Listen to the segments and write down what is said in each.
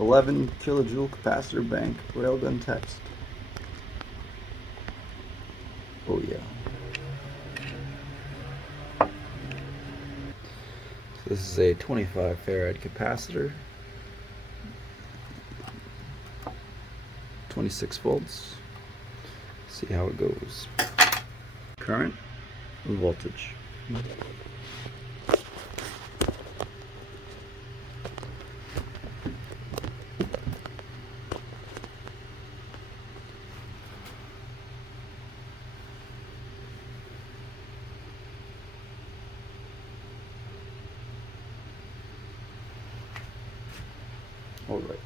11 kilojoule capacitor bank railgun test. Oh yeah. So this is a 25 farad capacitor, 26 volts. See how it goes. Current and voltage. All right.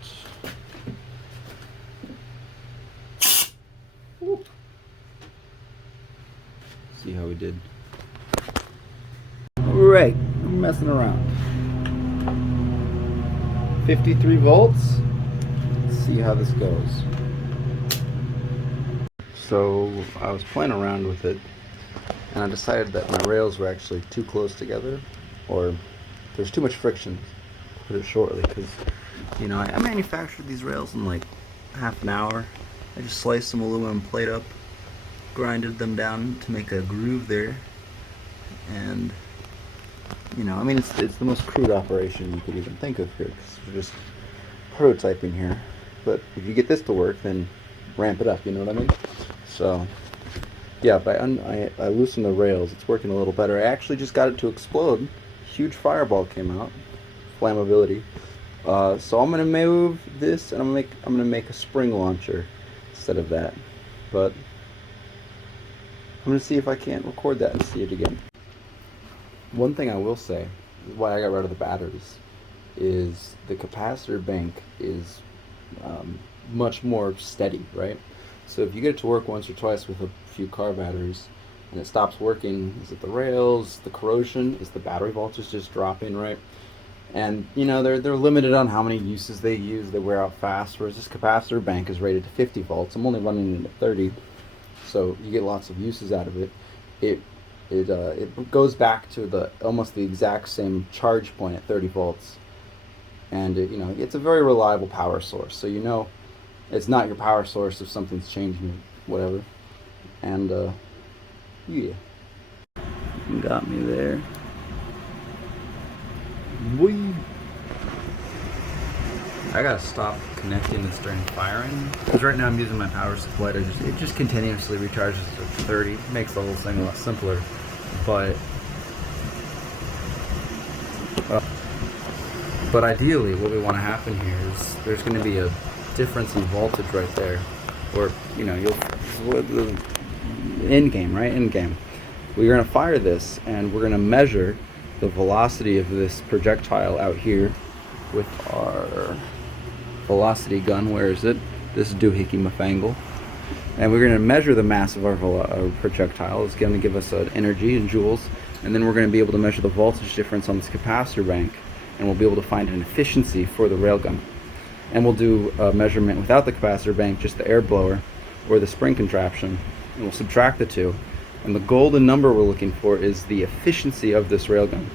Whoop. See how we did. All right, I'm messing around. 53 volts. Let's see how this goes. So I was playing around with it, and I decided that my rails were actually too close together, or there's too much friction, to put it shortly, because, you know, I manufactured these rails in like half an hour. I just sliced some aluminum plate up, grinded them down to make a groove there, and, you know, I mean, it's the most crude operation you could even think of here, because we're just prototyping here. But if you get this to work, then ramp it up, you know what I mean? So, yeah, I loosened the rails. It's working a little better. I actually just got it to explode. Huge fireball came out. Flammability. So I'm gonna move this, and I'm gonna make a spring launcher instead of that. But I'm gonna see if I can't record that and see it again. One thing I will say, why I got rid of the batteries, is the capacitor bank is much more steady, right? So if you get it to work once or twice with a few car batteries and it stops working, is it the rails, the corrosion, is the battery voltage just dropping, right? And you know, they're limited on how many uses they use, they wear out fast, whereas this capacitor bank is rated to 50 volts. I'm only running it at 30, so you get lots of uses out of it. It goes back to the almost the exact same charge point at 30 volts, and you know, it's a very reliable power source. So you know it's not your power source if something's changing it, whatever. And yeah, got me there. Whee! I gotta stop connecting this during firing, because right now I'm using my power supply to it just continuously recharges to 30. Makes the whole thing a lot simpler. But ideally, what we want to happen here is there's going to be a difference in voltage right there, or you know, in game, right? In game, we're going to fire this, and we're going to measure the velocity of this projectile out here with our velocity gun. Where is it? This doohickey mafangle. And we're going to measure the mass of our projectile. It's going to give us an energy in joules, and then we're going to be able to measure the voltage difference on this capacitor bank, and we'll be able to find an efficiency for the railgun. And we'll do a measurement without the capacitor bank, just the air blower or the spring contraption, and we'll subtract the two. And the golden number we're looking for is the efficiency of this railgun.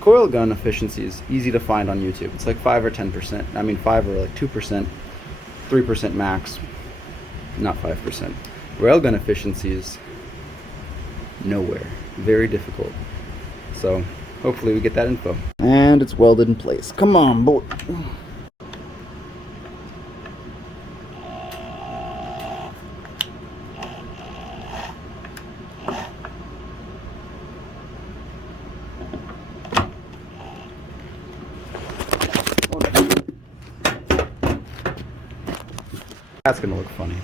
Coil gun efficiency is easy to find on YouTube. It's like 5 or 10%. I mean 5 or like 2%, 3% max, not 5%. Railgun efficiency is nowhere. Very difficult. So hopefully we get that info. And it's welded in place. Come on, boy. That's gonna look funny.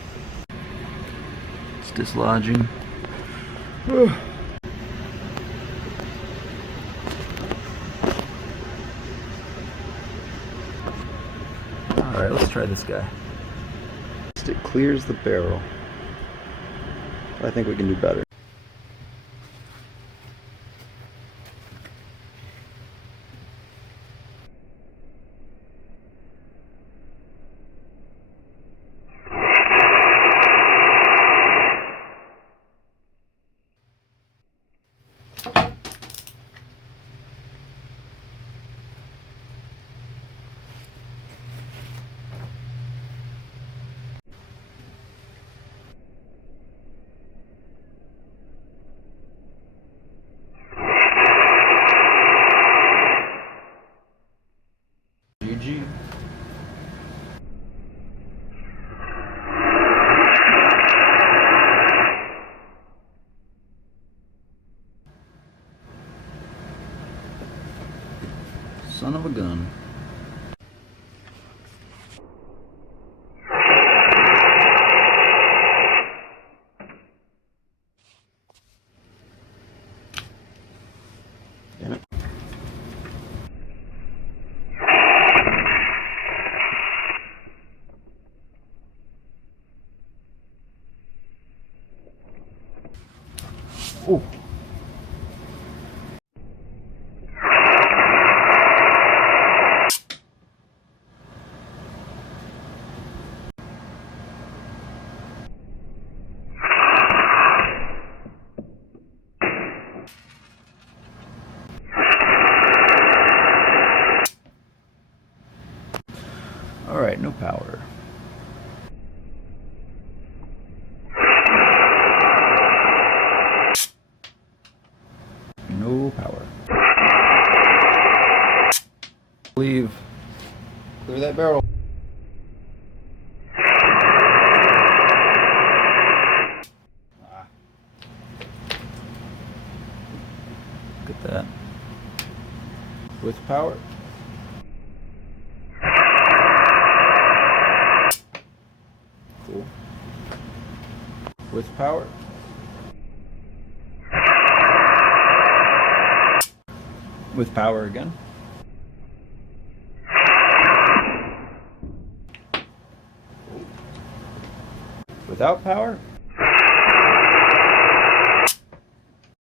It's dislodging. Alright, let's try this guy. It clears the barrel. I think we can do better. GG. Son of a gun. Damn it. Ooh. All right, no power. No power. Leave. Clear that barrel. Ah. Look at that. With power. Cool. With power. With power again. Without power.